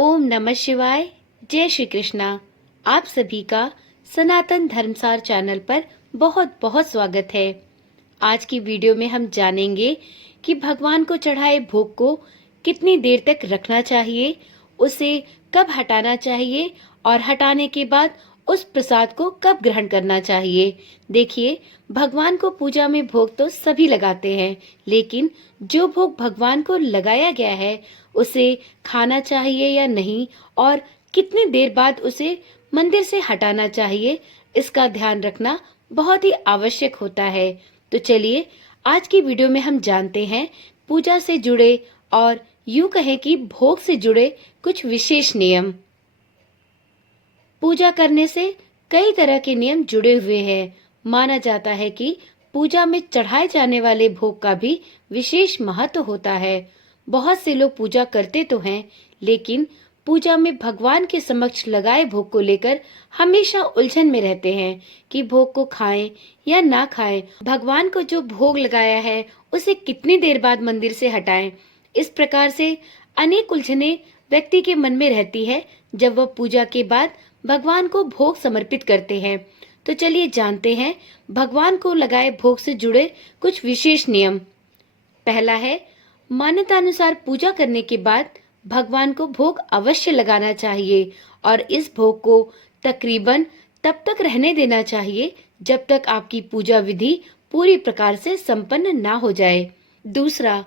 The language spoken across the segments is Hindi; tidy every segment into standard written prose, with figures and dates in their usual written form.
ओम नमः शिवाय। जय श्री कृष्णा। आप सभी का सनातन धर्मसार चैनल पर बहुत बहुत स्वागत है। आज की वीडियो में हम जानेंगे कि भगवान को चढ़ाए भोग को कितनी देर तक रखना चाहिए, उसे कब हटाना चाहिए और हटाने के बाद उस प्रसाद को कब ग्रहण करना चाहिए। देखिए, भगवान को पूजा में भोग तो सभी लगाते हैं, लेकिन जो भोग भगवान को लगाया गया है उसे खाना चाहिए या नहीं और कितनी देर बाद उसे मंदिर से हटाना चाहिए, इसका ध्यान रखना बहुत ही आवश्यक होता है। तो चलिए आज की वीडियो में हम जानते हैं पूजा से जुड़े और यूं कहें कि भोग से जुड़े कुछ विशेष नियम। पूजा करने से कई तरह के नियम जुड़े हुए हैं। माना जाता है कि पूजा में चढ़ाए जाने वाले भोग का भी विशेष महत्व होता है। बहुत से लोग पूजा करते तो हैं, लेकिन पूजा में भगवान के समक्ष लगाए भोग को लेकर हमेशा उलझन में रहते हैं कि भोग को खाएं या ना खाएं। भगवान को जो भोग लगाया है उसे कितनी देर बाद मंदिर से हटाएं। इस प्रकार से अनेक उलझने व्यक्ति के मन में रहती है जब वह पूजा के बाद भगवान को भोग समर्पित करते हैं। तो चलिए जानते हैं भगवान को लगाए भोग से जुड़े कुछ विशेष नियम। पहला है, मान्यता अनुसार पूजा करने के बाद भगवान को भोग अवश्य लगाना चाहिए और इस भोग को तकरीबन तब तक रहने देना चाहिए जब तक आपकी पूजा विधि पूरी प्रकार से संपन्न ना हो जाए। दूसरा,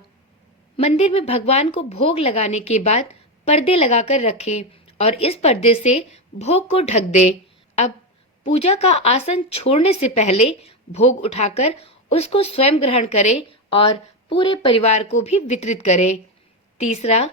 मंदिर में भगवान को भोग लगाने के बाद पर्दे लगाकर रखें और इस पर्दे से भोग को ढक दें। अब पूजा का आसन छोड़ने से पहले भोग उठाकर उसको स्वयं ग्रहण करें और पूरे परिवार को भी वितरित करें। तीसरा,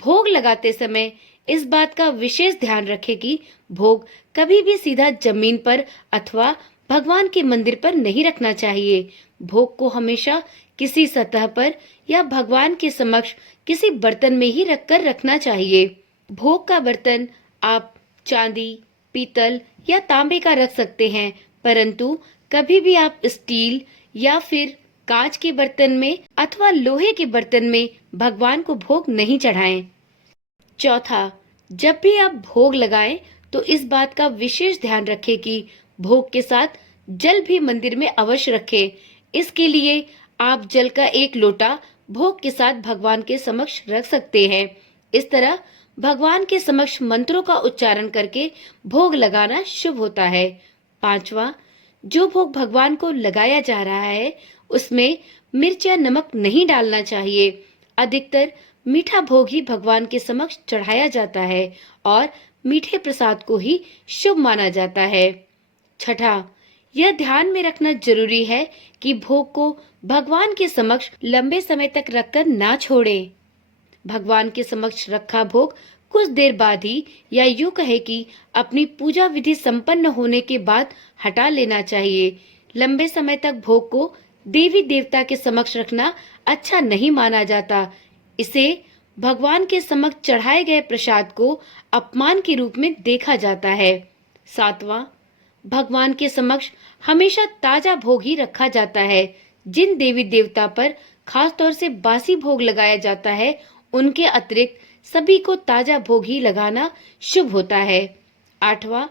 भोग लगाते समय इस बात का विशेष ध्यान रखें कि भोग कभी भी सीधा जमीन पर अथवा भगवान के मंदिर पर नहीं रखना चाहिए। भोग को हमेशा किसी सतह पर या भगवान के समक्ष किसी बर्तन में ही रखकर रखना चाहिए। भोग का बर्तन आप चांदी, पीतल या तांबे का रख सकते हैं, परंतु कभी भी आप स्टील या फिर कांच के बर्तन में अथवा लोहे के बर्तन में भगवान को भोग नहीं चढ़ाएं। चौथा, जब भी आप भोग लगाएं तो इस बात का विशेष ध्यान रखें कि भोग के साथ जल भी मंदिर में अवश्य रखें। इसके लिए आप जल का एक लोटा भोग के साथ भगवान के समक्ष रख सकते हैं। इस तरह भगवान के समक्ष मंत्रों का उच्चारण करके भोग लगाना शुभ होता है। पांचवा, जो भोग भगवान को लगाया जा रहा है उसमें मिर्च या नमक नहीं डालना चाहिए। अधिकतर मीठा भोग ही भगवान के समक्ष चढ़ाया जाता है और मीठे प्रसाद को ही शुभ माना जाता है। छठा, यह ध्यान में रखना जरूरी है कि भोग को भगवान के समक्ष लंबे समय तक रखकर ना छोड़ें। भगवान के समक्ष रखा भोग कुछ देर बाद ही या यूं कहे कि अपनी पूजा विधि संपन्न होने के बाद हटा लेना चाहिए। लंबे समय तक भोग को देवी देवता के समक्ष रखना अच्छा नहीं माना जाता। इसे भगवान के समक्ष चढ़ाए गए प्रसाद को अपमान के रूप में देखा जाता है। सातवां, भगवान के समक्ष हमेशा ताजा भोग ही रखा जाता है। जिन देवी देवता पर खास तौर से बासी भोग लगाया जाता है उनके अतिरिक्त सभी को ताजा भोग ही लगाना शुभ होता है। आठवां,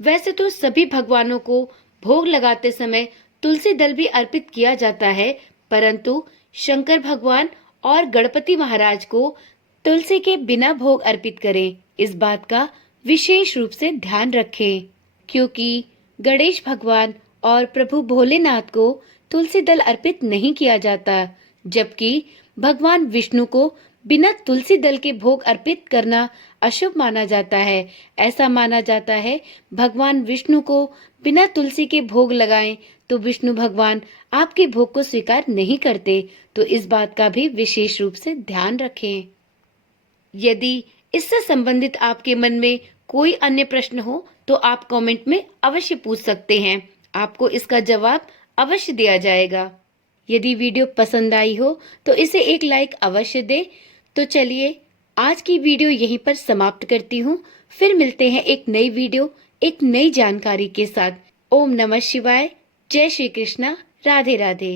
वैसे तो सभी भगवानों को भोग लगाते समय तुलसी दल भी अर्पित किया जाता है, परंतु शंकर भगवान और गणपति महाराज को तुलसी के बिना भोग अर्पित करें। इस बात का विशेष रूप से ध्यान रखें, क्योंकि गणेश भगवान और प्रभु भोलेनाथ को तुलसी दल अर्पित नहीं किया जाता, जबकि भगवान विष्णु को बिना तुलसी दल के भोग अर्पित करना अशुभ माना जाता है। ऐसा माना जाता है भगवान विष्णु को बिना तुलसी के भोग लगाएं तो विष्णु भगवान आपके भोग को स्वीकार नहीं करते। तो इस बात का भी विशेष रूप से ध्यान रखें। यदि इससे संबंधित आपके मन में कोई अन्य प्रश्न हो तो आप कमेंट में अवश्य पूछ सकते हैं, आपको इसका जवाब अवश्य दिया जाएगा। यदि वीडियो पसंद आई हो तो इसे एक लाइक अवश्य दें। तो चलिए आज की वीडियो यहीं पर समाप्त करती हूँ। फिर मिलते हैं एक नई वीडियो, एक नई जानकारी के साथ। ओम नमः शिवाय। जय श्री कृष्णा। राधे राधे।